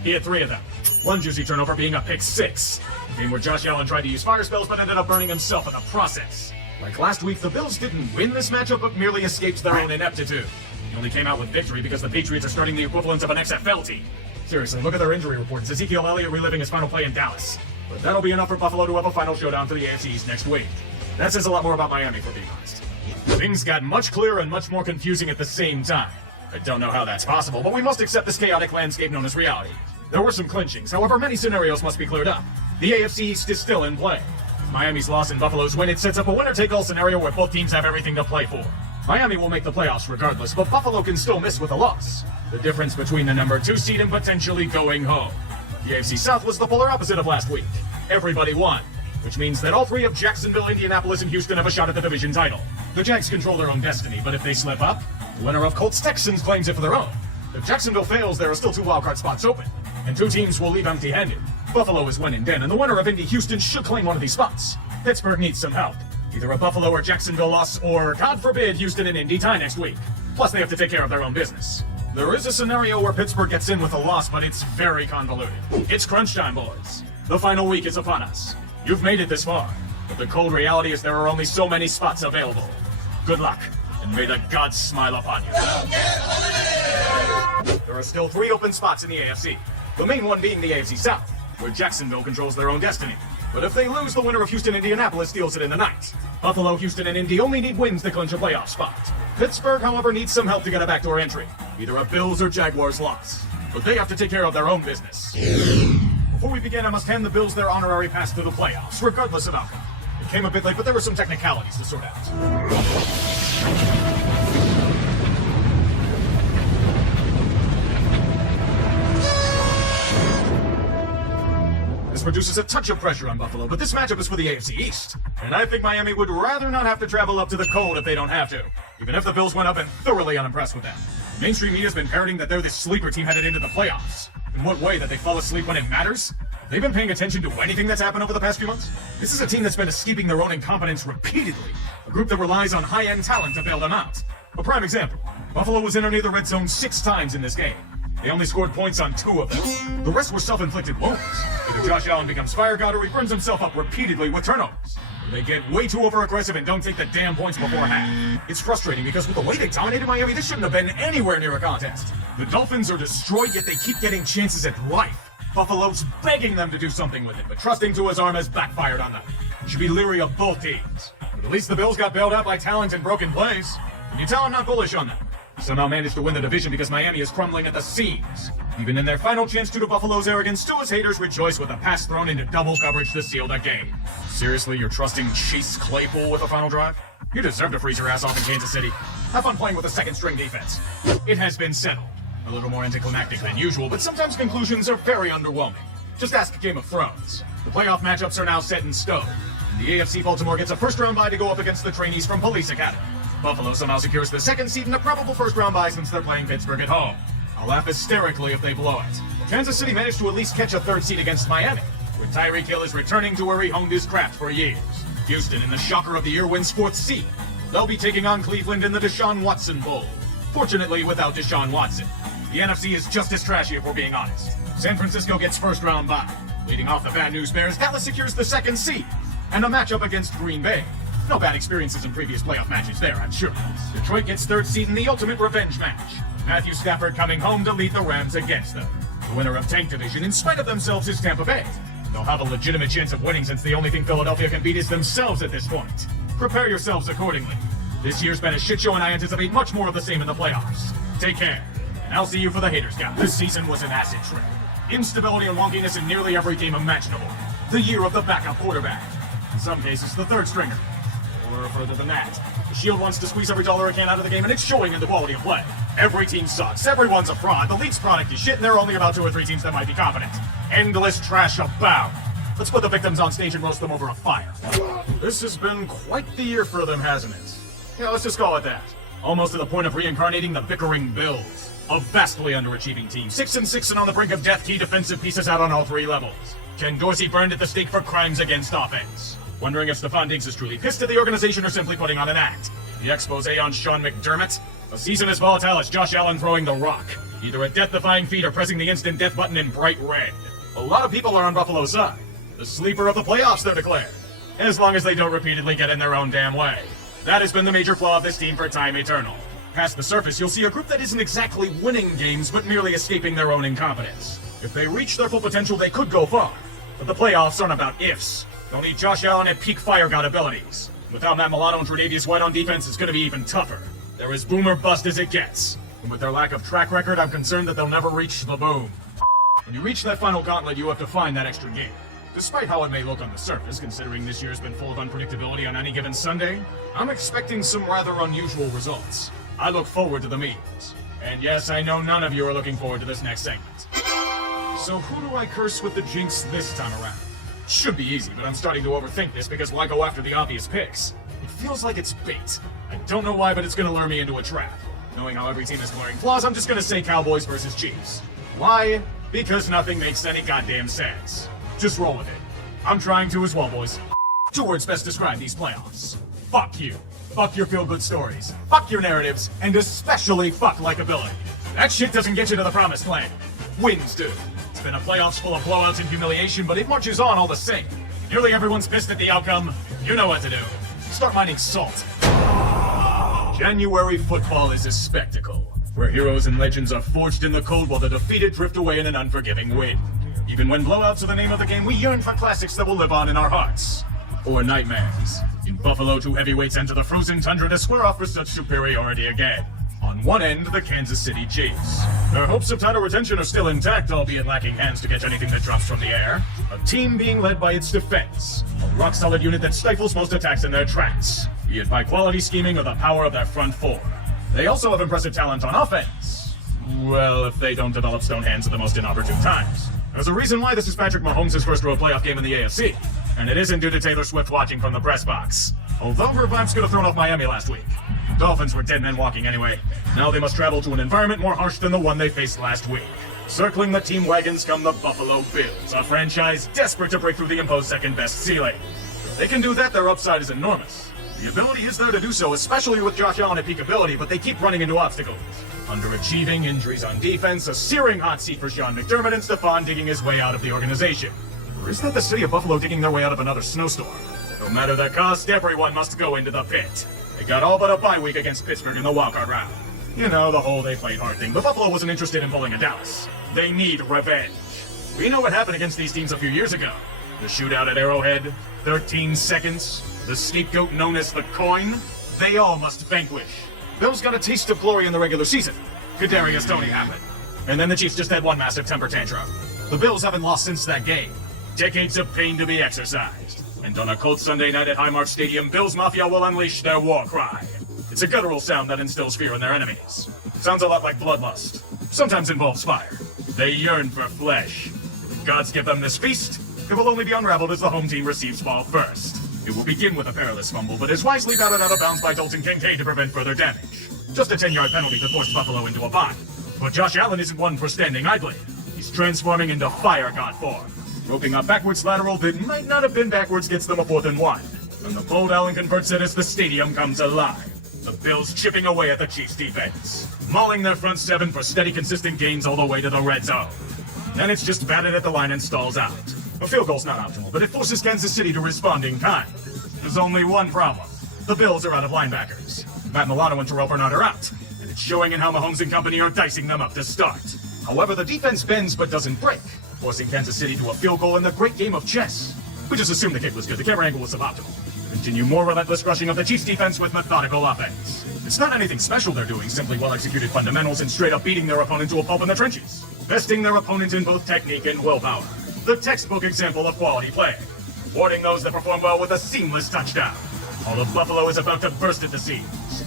He had 3 of them. One juicy turnover being a pick 6. A game where Josh Allen tried to use fire spells but ended up burning himself in the process. Like last week, the Bills didn't win this matchup but merely escaped their own ineptitude. They only came out with victory because the Patriots are starting the equivalent of an XFL team. Seriously, look at their injury reports. Ezekiel Elliott reliving his final play in Dallas. But that'll be enough for Buffalo to have a final showdown for the AFC East next week. That says a lot more about Miami, for being honest. Things got much clearer and much more confusing at the same time. I don't know how that's possible, but we must accept this chaotic landscape known as reality. There were some clinchings, however many scenarios must be cleared up. The AFC East is still in play. Miami's loss and Buffalo's win, it sets up a winner-take-all scenario where both teams have everything to play for. Miami will make the playoffs regardless, but Buffalo can still miss with a loss. The difference between the number 2 seed and potentially going home. The AFC South was the polar opposite of last week. Everybody won, which means that all 3 of Jacksonville, Indianapolis, and Houston have a shot at the division title. The Jags control their own destiny, but if they slip up, the winner of Colts-Texans claims it for their own. If Jacksonville fails, there are still 2 wildcard spots open, and 2 teams will leave empty-handed. Buffalo is winning den, and the winner of Indy-Houston should claim one of these spots. Pittsburgh needs some help. Either a Buffalo or Jacksonville loss, or, God forbid, Houston and Indy tie next week. Plus, they have to take care of their own business. There is a scenario where Pittsburgh gets in with a loss, but it's very convoluted. It's crunch time, boys. The final week is upon us. You've made it this far, but the cold reality is there are only so many spots available. Good luck, and may the gods smile upon you. There are still 3 open spots in the AFC, the main one being the AFC South, where Jacksonville controls their own destiny. But if they lose, the winner of Houston-Indianapolis steals it in the night. Buffalo, Houston, and Indy only need wins to clinch a playoff spot. Pittsburgh, however, needs some help to get a backdoor entry, either a Bills or Jaguars loss. But they have to take care of their own business. Before we begin, I must hand the Bills their honorary pass to the playoffs, regardless of outcome. It came a bit late, but there were some technicalities to sort out. This reduces a touch of pressure on Buffalo, but this matchup is for the AFC East. And I think Miami would rather not have to travel up to the cold if they don't have to, even if the Bills went up and thoroughly unimpressed with them. Mainstream media's been parroting that they're this sleeper team headed into the playoffs. In what way? That they fall asleep when it matters? Have they been paying attention to anything that's happened over the past few months? This is a team that's been escaping their own incompetence repeatedly. A group that relies on high-end talent to bail them out. A prime example, Buffalo was in or near the red zone 6 times in this game. They only scored points on 2 of them. The rest were self-inflicted wounds. Either Josh Allen becomes fire god or he burns himself up repeatedly with turnovers. Or they get way too over-aggressive and don't take the damn points before half. It's frustrating because with the way they dominated Miami, this shouldn't have been anywhere near a contest. The Dolphins are destroyed, yet they keep getting chances at life. Buffalo's begging them to do something with it, but trusting to his arm has backfired on them. You should be leery of both teams. But at least the Bills got bailed out by talent and broken plays. Can you tell I'm not bullish on them? Somehow managed to win the division because Miami is crumbling at the seams. Even in their final chance due to Buffalo's arrogance, still his haters rejoice with a pass thrown into double coverage to seal the game. Seriously, you're trusting Chase Claypool with the final drive? You deserve to freeze your ass off in Kansas City. Have fun playing with a second-string defense. It has been settled. A little more anticlimactic than usual, but sometimes conclusions are very underwhelming. Just ask Game of Thrones. The playoff matchups are now set in stone. And the AFC Baltimore gets a first-round bye to go up against the trainees from Police Academy. Buffalo somehow secures the 2nd seed and a probable first-round bye since they're playing Pittsburgh at home. I'll laugh hysterically if they blow it. Kansas City managed to at least catch a 3rd seed against Miami, with Tyreek Hill is returning to where he honed his craft for years. Houston, in the shocker of the year, wins 4th seed. They'll be taking on Cleveland in the Deshaun Watson Bowl. Fortunately, without Deshaun Watson. The NFC is just as trashy if we're being honest. San Francisco gets first-round bye. Leading off the bad news bears, Dallas secures the 2nd seed, and a matchup against Green Bay. No bad experiences in previous playoff matches there, I'm sure. Detroit gets 3rd seed in the ultimate revenge match. Matthew Stafford coming home to lead the Rams against them. The winner of Tank Division, in spite of themselves, is Tampa Bay. They'll have a legitimate chance of winning since the only thing Philadelphia can beat is themselves at this point. Prepare yourselves accordingly. This year's been a shit show and I anticipate much more of the same in the playoffs. Take care, and I'll see you for the haters guy. This season was an acid trip. Instability and wonkiness in nearly every game imaginable. The year of the backup quarterback. In some cases, the 3rd stringer. Or further than that. The Shield wants to squeeze every dollar it can out of the game, and it's showing in the quality of play. Every team sucks. Everyone's a fraud. The league's product is shit, and there are only about 2 or 3 teams that might be competent. Endless trash abound. Let's put the victims on stage and roast them over a fire. This has been quite the year for them, hasn't it? Yeah, let's just call it that. Almost to the point of reincarnating the bickering Bills. A vastly underachieving team. 6-6 and on the brink of death, key defensive pieces out on all 3 levels. Ken Dorsey burned at the stake for crimes against offense. Wondering if Stephon Diggs is truly pissed at the organization or simply putting on an act. The expose on Sean McDermott. A season as volatile as Josh Allen throwing the rock. Either a death-defying feat or pressing the instant death button in bright red. A lot of people are on Buffalo's side. The sleeper of the playoffs, they're declared. As long as they don't repeatedly get in their own damn way. That has been the major flaw of this team for time eternal. Past the surface, you'll see a group that isn't exactly winning games, but merely escaping their own incompetence. If they reach their full potential, they could go far. But the playoffs aren't about ifs. They'll need Josh Allen at peak fire god abilities. Without Matt Milano and Tre'Davious White on defense, it's going to be even tougher. They're as boom or bust as it gets. And with their lack of track record, I'm concerned that they'll never reach the boom. When you reach that final gauntlet, you have to find that extra game. Despite how it may look on the surface, considering this year's been full of unpredictability on any given Sunday, I'm expecting some rather unusual results. I look forward to the memes. And yes, I know none of you are looking forward to this next segment. So who do I curse with the jinx this time around? Should be easy, but I'm starting to overthink this because why go after the obvious picks? It feels like it's bait. I don't know why, but it's gonna lure me into a trap. Knowing how every team has glaring flaws, I'm just gonna say Cowboys versus Chiefs. Why? Because nothing makes any goddamn sense. Just roll with it. I'm trying to as well, boys. 2 words best describe these playoffs. Fuck you. Fuck your feel-good stories. Fuck your narratives. And especially fuck likability. That shit doesn't get you to the promised land. Wins do. It's been a playoffs full of blowouts and humiliation, but it marches on all the same. Nearly everyone's pissed at the outcome. You know what to do. Start mining salt. January football is a spectacle, where heroes and legends are forged in the cold while the defeated drift away in an unforgiving wind. Even when blowouts are the name of the game, we yearn for classics that will live on in our hearts. Or nightmares. In Buffalo, 2 heavyweights enter the frozen tundra to square off for such superiority again. On one end, the Kansas City Chiefs. Their hopes of title retention are still intact, albeit lacking hands to catch anything that drops from the air. A team being led by its defense. A rock-solid unit that stifles most attacks in their tracks, be it by quality scheming or the power of their front 4. They also have impressive talent on offense. Well, if they don't develop stone hands at the most inopportune times. There's a reason why this is Patrick Mahomes' first road playoff game in the AFC. And it isn't due to Taylor Swift watching from the press box. Although her vibes could have thrown off Miami last week. Dolphins were dead men walking anyway. Now they must travel to an environment more harsh than the one they faced last week. Circling the team wagons come the Buffalo Bills, a franchise desperate to break through the imposed second-best ceiling. If they can do that, their upside is enormous. The ability is there to do so, especially with Josh Allen at peak ability, but they keep running into obstacles. Underachieving, injuries on defense, a searing hot seat for Sean McDermott, and Stephon digging his way out of the organization. Or is that the city of Buffalo digging their way out of another snowstorm? No matter the cost, everyone must go into the pit. They got all but a bye week against Pittsburgh in the wildcard round. You know, the whole they played hard thing, but Buffalo wasn't interested in pulling a Dallas. They need revenge. We know what happened against these teams a few years ago. The shootout at Arrowhead, 13 seconds, the scapegoat known as the coin. They all must vanquish. Bills got a taste of glory in the regular season. Kadarius Toney happened. And then the Chiefs just had one massive temper tantrum. The Bills haven't lost since that game. Decades of pain to be exercised. And on a cold Sunday night at Highmark Stadium, Bills Mafia will unleash their war cry. It's a guttural sound that instills fear in their enemies. Sounds a lot like bloodlust. Sometimes involves fire. They yearn for flesh. If gods give them this feast, it will only be unraveled as the home team receives ball first. It will begin with a perilous fumble, but is wisely batted out of bounds by Dalton Kincaid to prevent further damage. Just a 10-yard penalty that forced Buffalo into a bind. But Josh Allen isn't one for standing idly. He's transforming into fire god form. Roping a backwards lateral that might not have been backwards gets them a 4th and 1. And the bold Allen converts it as the stadium comes alive. The Bills chipping away at the Chiefs' defense, mauling their front 7 for steady, consistent gains all the way to the red zone. Then it's just batted at the line and stalls out. A field goal's not optimal, but it forces Kansas City to respond in kind. There's only one problem. The Bills are out of linebackers. Matt Milano and Terrell Bernard are out, and it's showing in how Mahomes and company are dicing them up to start. However, the defense bends but doesn't break, forcing Kansas City to a field goal in the great game of chess. We just assumed the kick was good, the camera angle was suboptimal. Continue more relentless crushing of the Chiefs defense with methodical offense. It's not anything special they're doing, simply well-executed fundamentals and straight up beating their opponent to a pulp in the trenches. Besting their opponent in both technique and willpower. The textbook example of quality play. Warding those that perform well with a seamless touchdown. All of Buffalo is about to burst at the seams.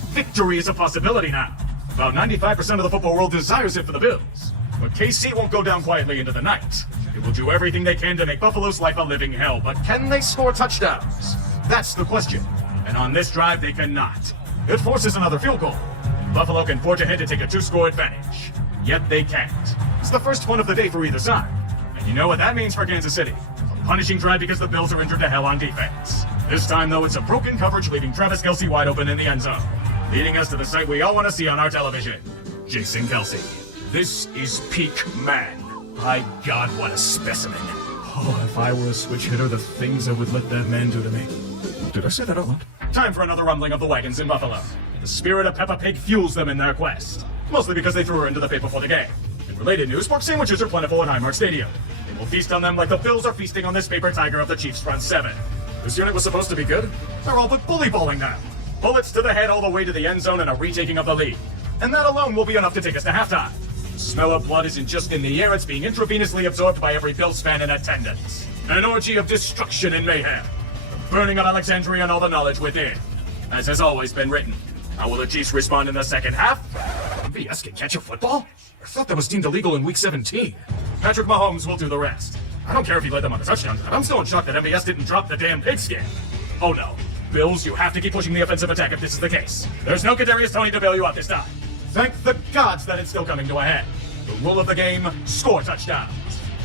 Victory is a possibility now. About 95% of the football world desires it for the Bills. But KC won't go down quietly into the night. They will do everything they can to make Buffalo's life a living hell, but can they score touchdowns? That's the question. And on this drive, they cannot. It forces another field goal. Buffalo can forge ahead to take a 2-score advantage. Yet they can't. It's the first one of the day for either side. And you know what that means for Kansas City. punishing drive because the Bills are injured to hell on defense. This time, though, it's a broken coverage leaving Travis Kelce wide open in the end zone, leading us to the sight we all want to see on our television. Jason Kelce. This is peak man. My God, what a specimen. Oh, if I were a switch hitter, the things I would let that man do to me. Did I say that out loud? Time for another rumbling of the wagons in Buffalo. The spirit of Peppa Pig fuels them in their quest. Mostly because they threw her into the pit before the game. In related news, pork sandwiches are plentiful at Highmark Stadium. They will feast on them like the Bills are feasting on this paper tiger of the Chiefs' front seven. This unit was supposed to be good. They're all but bully balling now. Bullets to the head all the way to the end zone and a retaking of the lead. And that alone will be enough to take us to halftime. The smell of blood isn't just in the air, it's being intravenously absorbed by every Bills fan in attendance. An orgy of destruction and mayhem. The burning of Alexandria and all the knowledge within. As has always been written. How will the Chiefs respond in the second half? MVS can catch a football? I thought that was deemed illegal in Week 17. Patrick Mahomes will do the rest. I don't care if he led them on a touchdown drive. I'm still in shock that MVS didn't drop the damn pigskin. Oh no. Bills, you have to keep pushing the offensive attack if this is the case. There's no Kadarius Toney to bail you out this time. Thank the gods that it's still coming to a head. The rule of the game, score touchdowns.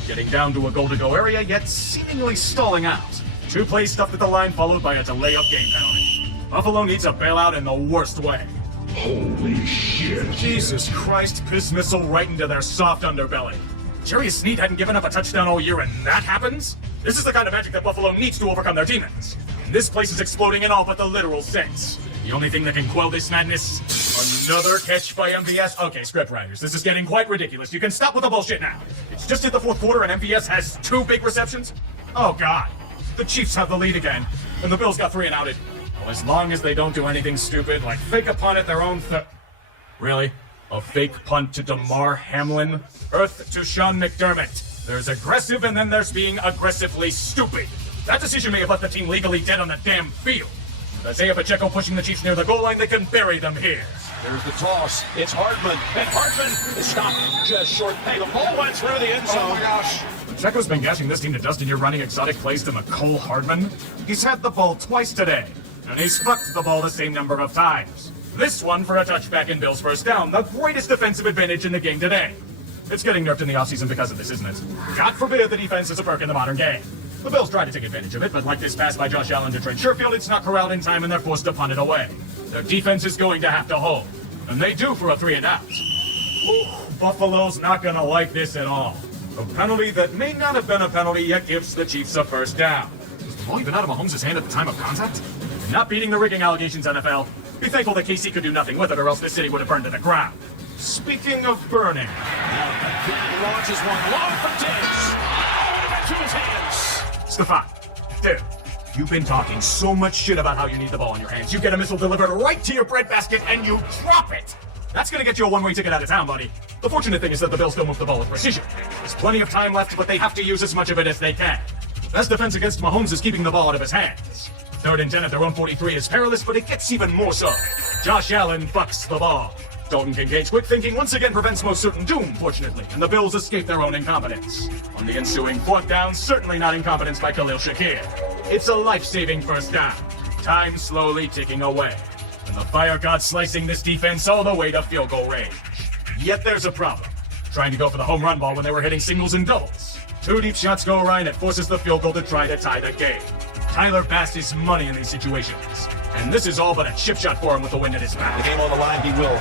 Getting down to a goal-to-go area, yet seemingly stalling out. 2 plays stuffed at the line, followed by a delay of game penalty. Buffalo needs a bailout in the worst way. Holy shit. Jesus Christ, piss missile right into their soft underbelly. Jerry Sneed hadn't given up a touchdown all year and that happens? This is the kind of magic that Buffalo needs to overcome their demons. And this place is exploding in all but the literal sense. The only thing that can quell this madness? Another catch by MVS? Okay, script writers, this is getting quite ridiculous. You can stop with the bullshit now. It's just in the fourth quarter and MVS has 2 big receptions? Oh God. The Chiefs have the lead again, and the Bills got 3 and outed. Well, as long as they don't do anything stupid, like fake a punt at their own Really? A fake punt to DeMar Hamlin? Earth to Sean McDermott. There's aggressive and then there's being aggressively stupid. That decision may have left the team legally dead on the damn field. With Isaiah Pacheco pushing the Chiefs near the goal line, they can bury them here. There's the toss. It's Hartman. And Hartman is stopped just short. Hey, the ball went through the end zone. Oh my gosh. Pacheco's been gashing this team to dust and you're running exotic plays to McCole Hardman? He's had the ball twice today, and he's fucked the ball the same number of times. This one for a touchback and Bills first down, the greatest defensive advantage in the game today. It's getting nerfed in the offseason because of this, isn't it? God forbid the defense is a perk in the modern game. The Bills tried to take advantage of it, but like this pass by Josh Allen to Trent Sherfield, it's not corralled in time and they're forced to punt it away. Their defense is going to have to hold, and they do for a 3 and out. Ooh, Buffalo's not gonna like this at all. A penalty that may not have been a penalty yet gives the Chiefs a first down. Was the ball even out of Mahomes' hand at the time of contact? Not beating the rigging allegations, NFL. Be thankful that KC could do nothing with it, or else this city would have burned to the ground. Speaking of burning. Now, launches one long for Diggs. Oh, into his hands. Stefan, dude, you've been talking so much shit about how you need the ball in your hands. You get a missile delivered right to your breadbasket and you drop it. That's gonna get you a one-way ticket out of town, buddy. The fortunate thing is that the Bills still move the ball with precision. There's plenty of time left, but they have to use as much of it as they can. Best defense against Mahomes is keeping the ball out of his hands. 3rd and 10 at their own 43 is perilous, but it gets even more so. Josh Allen fucks the ball. Dalton Kincaid's quick thinking once again prevents most certain doom, fortunately, and the Bills escape their own incompetence. On the ensuing 4th down, certainly not incompetence by Khalil Shakir. It's a life-saving first down. Time slowly ticking away. And the fire god slicing this defense all the way to field goal range. Yet there's a problem. Trying to go for the home run ball when they were hitting singles and doubles. 2 deep shots go awry and it forces the field goal to try to tie the game. Tyler Bass is money in these situations. And this is all but a chip shot for him with the wind at his back. The game on the line, he will.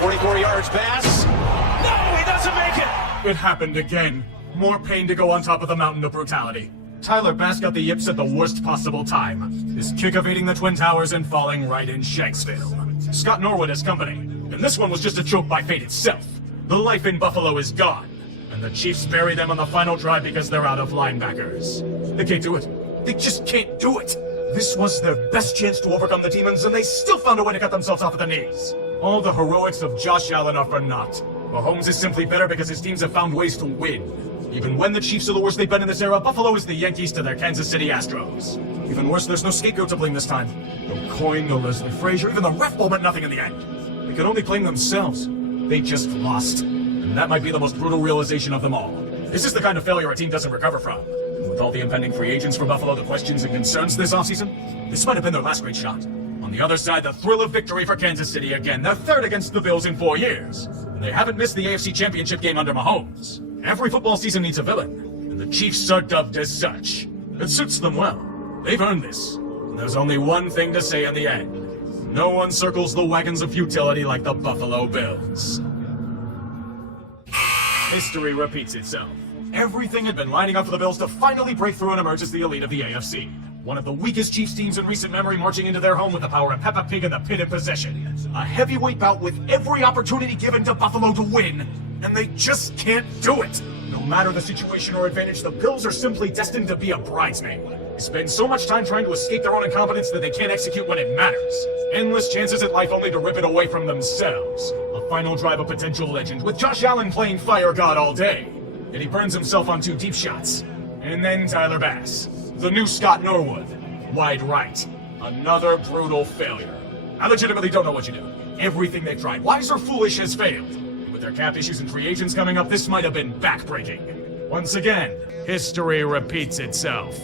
44 yards, Bass. No, he doesn't make it. It happened again. More pain to go on top of the mountain of brutality. Tyler Bass got the yips at the worst possible time. His kick evading the Twin Towers and falling right in Shanksville. Scott Norwood has company. And this one was just a choke by fate itself. The life in Buffalo is gone. And the Chiefs bury them on the final drive because they're out of linebackers. They can't do it. They just can't do it. This was their best chance to overcome the demons, and they still found a way to cut themselves off at the knees. All the heroics of Josh Allen are for naught. Mahomes is simply better because his teams have found ways to win. Even when the Chiefs are the worst they've been in this era, Buffalo is the Yankees to their Kansas City Astros. Even worse, there's no scapegoat to blame this time. No Coyne, no Leslie Frazier, even the ref ball meant nothing in the end. They can only blame themselves. They just lost. And that might be the most brutal realization of them all. This is the kind of failure a team doesn't recover from. With all the impending free agents for Buffalo, the questions and concerns this offseason, this might have been their last great shot. On the other side, the thrill of victory for Kansas City again. They're 3rd against the Bills in 4 years. And they haven't missed the AFC Championship game under Mahomes. Every football season needs a villain, and the Chiefs are dubbed as such. It suits them well. They've earned this. And there's only one thing to say in the end. No one circles the wagons of futility like the Buffalo Bills. History repeats itself. Everything had been lining up for the Bills to finally break through and emerge as the elite of the AFC. One of the weakest Chiefs teams in recent memory marching into their home with the power of Peppa Pig and the pit in possession. A heavyweight bout with every opportunity given to Buffalo to win, and they just can't do it. No matter the situation or advantage, the Bills are simply destined to be a bridesmaid. They spend so much time trying to escape their own incompetence that they can't execute when it matters. Endless chances at life only to rip it away from themselves. A final drive of potential legend, with Josh Allen playing Fire God all day. And he burns himself on 2 deep shots. And then Tyler Bass, the new Scott Norwood, wide right. Another brutal failure. I legitimately don't know what you do. Everything they've tried, wise or foolish, has failed. With their cap issues and free agents coming up, this might have been backbreaking. Once again, history repeats itself.